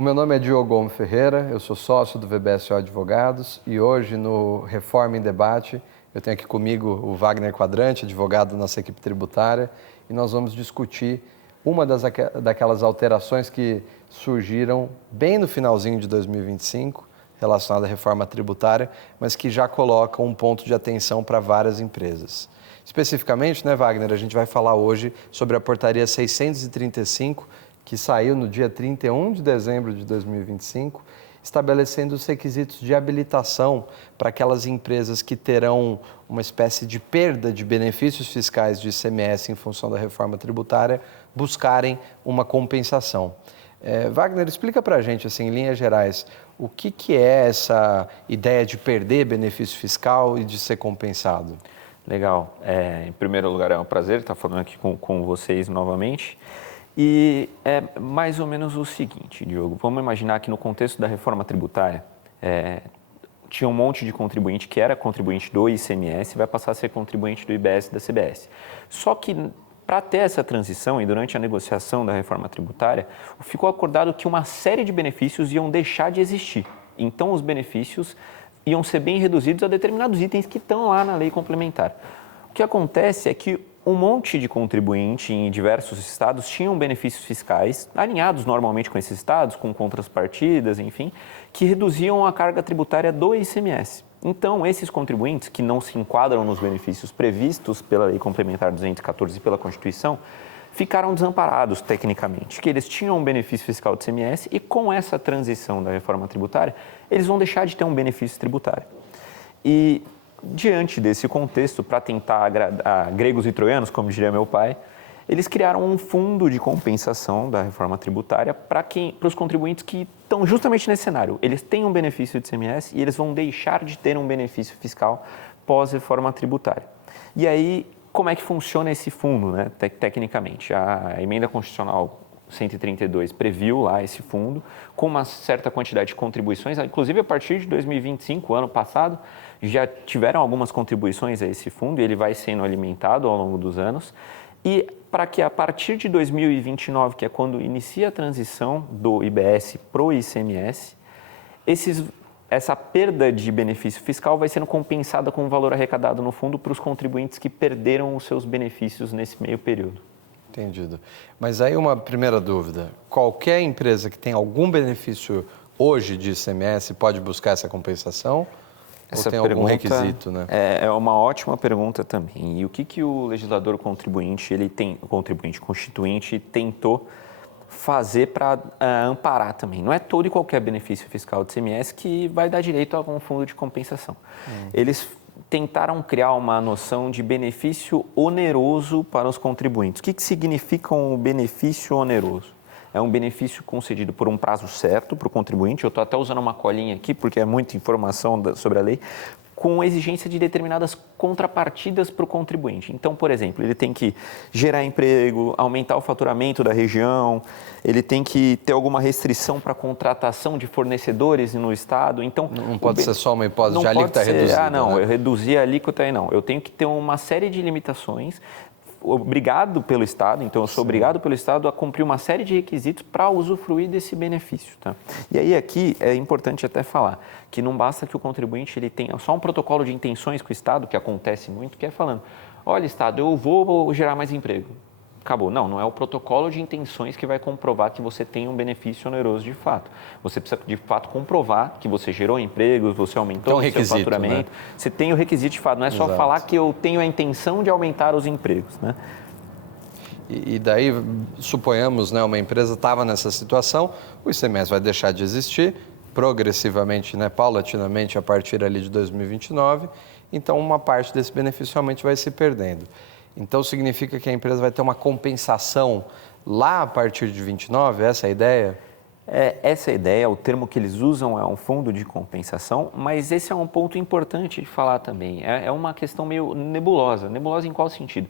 O meu nome é Diogo Gomes Ferreira, eu sou sócio do VBSO Advogados e hoje no Reforma em Debate eu tenho aqui comigo o Wagner Quadrante, advogado da nossa equipe tributária, e nós vamos discutir uma daquelas alterações que surgiram bem no finalzinho de 2025, relacionada à reforma tributária, mas que já colocam um ponto de atenção para várias empresas. Especificamente, né, Wagner, a gente vai falar hoje sobre a portaria 635, que saiu no dia 31 de dezembro de 2025, estabelecendo os requisitos de habilitação para aquelas empresas que terão uma espécie de perda de benefícios fiscais de ICMS em função da reforma tributária, buscarem uma compensação. Wagner, explica para a gente, assim, em linhas gerais, o que é essa ideia de perder benefício fiscal e de ser compensado? Legal. Em primeiro lugar, é um prazer estar falando aqui com vocês novamente. E é mais ou menos o seguinte, Diogo, vamos imaginar que no contexto da reforma tributária, tinha um monte de contribuinte que era contribuinte do ICMS e vai passar a ser contribuinte do IBS e da CBS. Só que para ter essa transição e durante a negociação da reforma tributária, ficou acordado que uma série de benefícios iam deixar de existir. Então, os benefícios iam ser bem reduzidos a determinados itens que estão lá na lei complementar. O que acontece é que um monte de contribuinte em diversos estados tinham benefícios fiscais, alinhados normalmente com esses estados, com contrapartidas, enfim, que reduziam a carga tributária do ICMS. Então, esses contribuintes que não se enquadram nos benefícios previstos pela Lei Complementar 214 e pela Constituição, ficaram desamparados tecnicamente, que eles tinham um benefício fiscal do ICMS e com essa transição da reforma tributária, eles vão deixar de ter um benefício tributário. E diante desse contexto, para tentar agradar gregos e troianos, como diria meu pai, eles criaram um fundo de compensação da reforma tributária para os contribuintes que estão justamente nesse cenário. Eles têm um benefício de ICMS e eles vão deixar de ter um benefício fiscal pós-reforma tributária. E aí, como é que funciona esse fundo, né, tecnicamente? A emenda constitucional 132 previu lá esse fundo com uma certa quantidade de contribuições, inclusive a partir de 2025, ano passado, já tiveram algumas contribuições a esse fundo e ele vai sendo alimentado ao longo dos anos. E para que a partir de 2029, que é quando inicia a transição do IBS para o ICMS, essa perda de benefício fiscal vai sendo compensada com o valor arrecadado no fundo para os contribuintes que perderam os seus benefícios nesse meio período. Entendido. Mas aí uma primeira dúvida, qualquer empresa que tem algum benefício hoje de ICMS pode buscar essa compensação? Ou tem algum requisito, né? É uma ótima pergunta também. E o que o legislador contribuinte, o contribuinte constituinte tentou fazer para amparar também? Não é todo e qualquer benefício fiscal do ICMS que vai dar direito a um fundo de compensação. Eles tentaram criar uma noção de benefício oneroso para os contribuintes. O que significa um benefício oneroso? É um benefício concedido por um prazo certo para o contribuinte. Eu estou até usando uma colinha aqui, porque é muita informação sobre a lei, com exigência de determinadas contrapartidas para o contribuinte. Então, por exemplo, ele tem que gerar emprego, aumentar o faturamento da região, ele tem que ter alguma restrição para a contratação de fornecedores no Estado. Então, não pode ser só uma hipótese de alíquota reduzida. Eu reduzi a alíquota aí não. Eu tenho que ter uma série de limitações, obrigado pelo Estado, então eu sou obrigado pelo Estado a cumprir uma série de requisitos para usufruir desse benefício. Tá? E aí aqui é importante até falar que não basta que o contribuinte ele tenha só um protocolo de intenções com o Estado, que acontece muito, que é falando, olha Estado, eu vou gerar mais emprego. Acabou. Não é o protocolo de intenções que vai comprovar que você tem um benefício oneroso de fato. Você precisa, de fato, comprovar que você gerou empregos, você aumentou o seu faturamento. Né? Você tem o requisito de fato, não é só falar que eu tenho a intenção de aumentar os empregos. Né? E daí, suponhamos, né, uma empresa estava nessa situação, o ICMS vai deixar de existir progressivamente, né, paulatinamente, a partir ali de 2029, então uma parte desse benefício realmente vai se perdendo. Então, significa que a empresa vai ter uma compensação lá a partir de 29? Essa é a ideia? Essa é a ideia, o termo que eles usam é um fundo de compensação, mas esse é um ponto importante de falar também. É uma questão meio nebulosa. Nebulosa em qual sentido?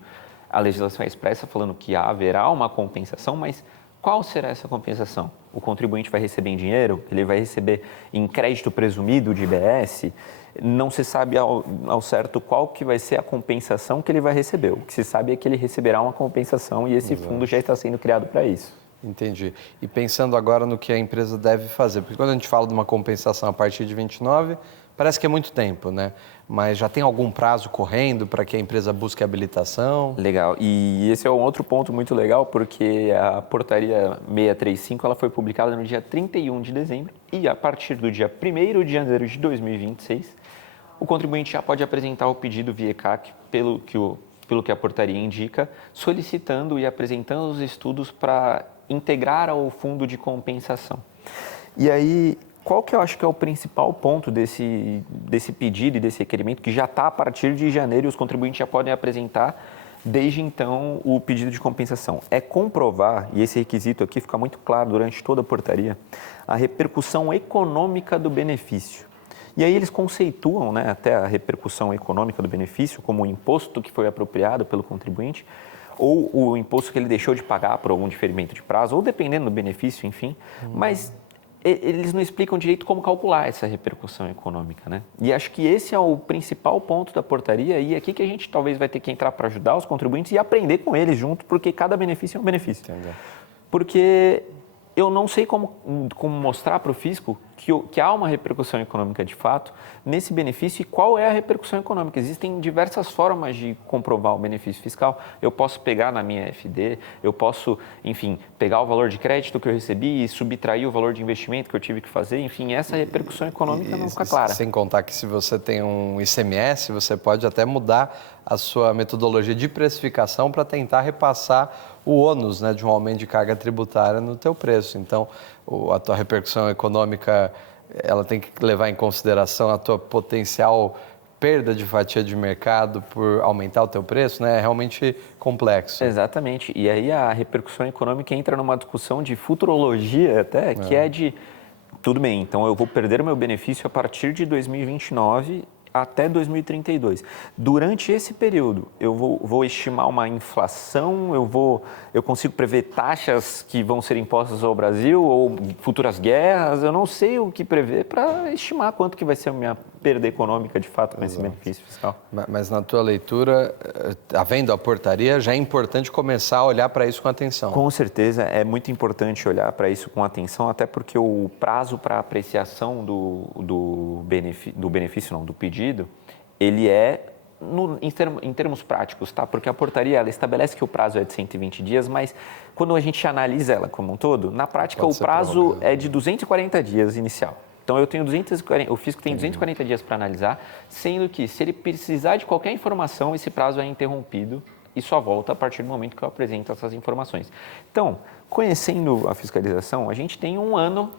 A legislação é expressa falando que haverá uma compensação, mas qual será essa compensação? O contribuinte vai receber em dinheiro? Ele vai receber em crédito presumido de IBS? Não se sabe ao certo qual que vai ser a compensação que ele vai receber. O que se sabe é que ele receberá uma compensação e esse fundo já está sendo criado para isso. Entendi. E pensando agora no que a empresa deve fazer, porque quando a gente fala de uma compensação a partir de 29, parece que é muito tempo, né? Mas já tem algum prazo correndo para que a empresa busque habilitação? Legal. E esse é um outro ponto muito legal, porque a portaria 635 ela foi publicada no dia 31 de dezembro e a partir do dia 1º de janeiro de 2026, o contribuinte já pode apresentar o pedido via ECAC, pelo que a portaria indica, solicitando e apresentando os estudos para integrar ao fundo de compensação. E aí, qual que eu acho que é o principal ponto desse pedido e desse requerimento, que já está a partir de janeiro e os contribuintes já podem apresentar desde então o pedido de compensação? É comprovar, e esse requisito aqui fica muito claro durante toda a portaria, a repercussão econômica do benefício. E aí eles conceituam, né, até a repercussão econômica do benefício como o imposto que foi apropriado pelo contribuinte, ou o imposto que ele deixou de pagar por algum diferimento de prazo, ou dependendo do benefício, enfim. Mas eles não explicam direito como calcular essa repercussão econômica, né? E acho que esse é o principal ponto da portaria e é aqui que a gente talvez vai ter que entrar para ajudar os contribuintes e aprender com eles junto, porque cada benefício é um benefício. Entendi. Porque eu não sei como mostrar para o fisco que há uma repercussão econômica de fato nesse benefício e qual é a repercussão econômica. Existem diversas formas de comprovar o benefício fiscal. Eu posso pegar na minha FD, eu posso, enfim, pegar o valor de crédito que eu recebi e subtrair o valor de investimento que eu tive que fazer. Enfim, essa repercussão econômica não fica clara. Sem contar que se você tem um ICMS, você pode até mudar a sua metodologia de precificação para tentar repassar o ônus, né, de um aumento de carga tributária no teu preço. Então, a tua repercussão econômica, ela tem que levar em consideração a tua potencial perda de fatia de mercado por aumentar o teu preço, né? É realmente complexo. Exatamente. E aí a repercussão econômica entra numa discussão de futurologia até, que é de, tudo bem, então eu vou perder o meu benefício a partir de 2029 até 2032. Durante esse período, eu vou estimar uma inflação, eu consigo prever taxas que vão ser impostas ao Brasil ou futuras guerras, eu não sei o que prever para estimar quanto que vai ser a minha perda econômica de fato com esse benefício fiscal. Mas na tua leitura, havendo a portaria, já é importante começar a olhar para isso com atenção. Com certeza, é muito importante olhar para isso com atenção, até porque o prazo para apreciação do pedido, ele é em termos práticos, tá? Porque a portaria ela estabelece que o prazo é de 120 dias, mas quando a gente analisa ela como um todo, na prática o prazo é de 240 dias inicial. Então o fisco tem 240 dias para analisar, sendo que se ele precisar de qualquer informação, esse prazo é interrompido e só volta a partir do momento que eu apresento essas informações. Então, conhecendo a fiscalização, a gente tem um ano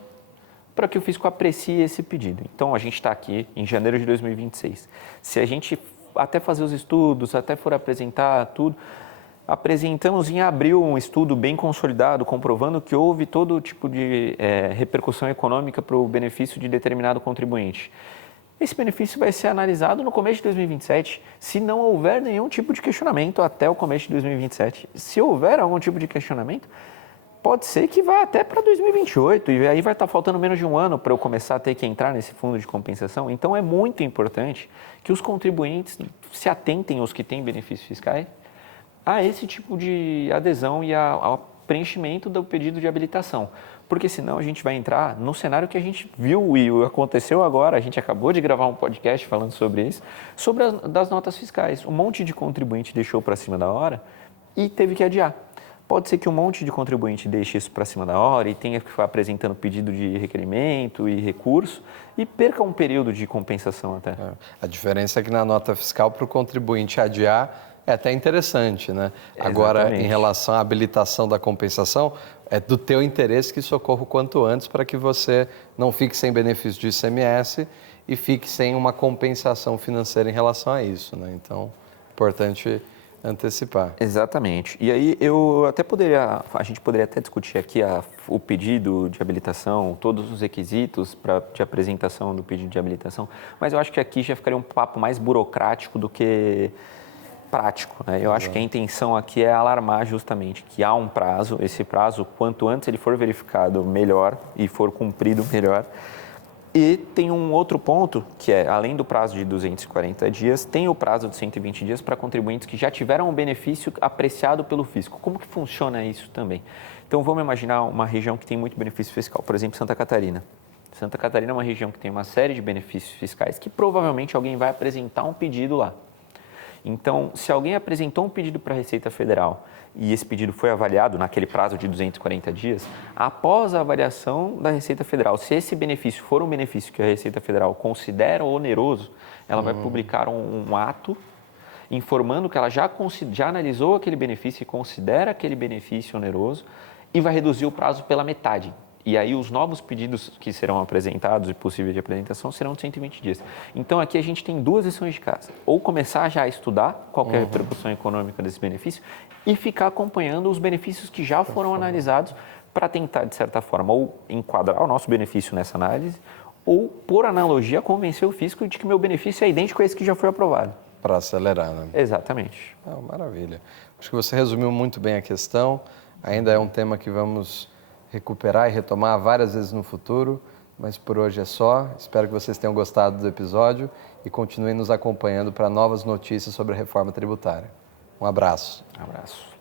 para que o fisco aprecie esse pedido. Então, a gente está aqui em janeiro de 2026. Se a gente até fazer os estudos, até for apresentar tudo, apresentamos em abril um estudo bem consolidado, comprovando que houve todo tipo de repercussão econômica para o benefício de determinado contribuinte. Esse benefício vai ser analisado no começo de 2027, se não houver nenhum tipo de questionamento até o começo de 2027. Se houver algum tipo de questionamento, pode ser que vá até para 2028 e aí vai estar faltando menos de um ano para eu começar a ter que entrar nesse fundo de compensação. Então, é muito importante que os contribuintes se atentem, os que têm benefícios fiscais, a esse tipo de adesão e ao preenchimento do pedido de habilitação. Porque senão a gente vai entrar no cenário que a gente viu e aconteceu agora, a gente acabou de gravar um podcast falando sobre isso, sobre das notas fiscais. Um monte de contribuinte deixou para cima da hora e teve que adiar. Pode ser que um monte de contribuinte deixe isso para cima da hora e tenha que ficar apresentando pedido de requerimento e recurso e perca um período de compensação até. A diferença é que na nota fiscal, para o contribuinte adiar, é até interessante, né? Exatamente. Agora, em relação à habilitação da compensação, é do teu interesse que isso ocorra o quanto antes para que você não fique sem benefício de ICMS e fique sem uma compensação financeira em relação a isso, né? Então, importante antecipar. Exatamente. E aí a gente poderia até discutir aqui o pedido de habilitação, todos os requisitos de apresentação do pedido de habilitação, mas eu acho que aqui já ficaria um papo mais burocrático do que prático, né? Eu acho que a intenção aqui é alarmar justamente que há um prazo, esse prazo, quanto antes ele for verificado, melhor, e for cumprido, melhor, E tem um outro ponto, que é, além do prazo de 240 dias, tem o prazo de 120 dias para contribuintes que já tiveram um benefício apreciado pelo fisco. Como que funciona isso também? Então, vamos imaginar uma região que tem muito benefício fiscal, por exemplo, Santa Catarina. Santa Catarina é uma região que tem uma série de benefícios fiscais que provavelmente alguém vai apresentar um pedido lá. Então, se alguém apresentou um pedido para a Receita Federal e esse pedido foi avaliado naquele prazo de 240 dias, após a avaliação da Receita Federal, se esse benefício for um benefício que a Receita Federal considera oneroso, ela vai publicar um ato informando que ela já analisou aquele benefício e considera aquele benefício oneroso e vai reduzir o prazo pela metade. E aí os novos pedidos que serão apresentados e possíveis de apresentação serão de 120 dias. Então aqui a gente tem duas lições de casa. Ou começar já a estudar qual que é a repercussão econômica desse benefício e ficar acompanhando os benefícios que já foram analisados para tentar, de certa forma, ou enquadrar o nosso benefício nessa análise ou, por analogia, convencer o fisco de que meu benefício é idêntico a esse que já foi aprovado. Para acelerar, né? Exatamente. Maravilha. Acho que você resumiu muito bem a questão. Ainda é um tema que vamos recuperar e retomar várias vezes no futuro, mas por hoje é só. Espero que vocês tenham gostado do episódio e continuem nos acompanhando para novas notícias sobre a reforma tributária. Um abraço. Um abraço.